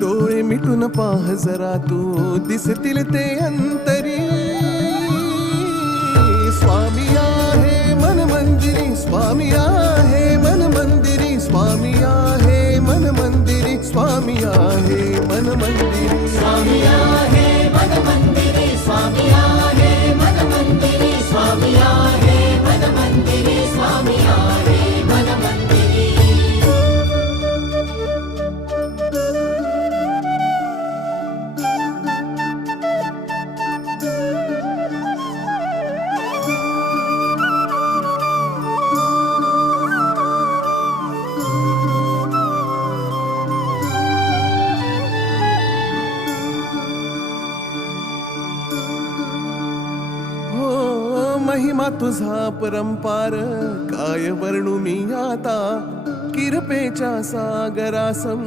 डोळे मिटून पाह जरा तू दिसतील ते अंतरी. स्वामी आहे मन मंदिरी, स्वामी आहे मन मंदिरी, स्वामी आहे मन मंदिरी, स्वामी आहे मन मंदिरी. स्वामी आहे मन मंदिरी, स्वामी आहे मन मंदिरी, स्वामी आहे मन मंदिरी, स्वामी आहे मन मंदिरी. महिमा तुझा परंपार काय वर्णू मी आता. किरपेच्या सागरासम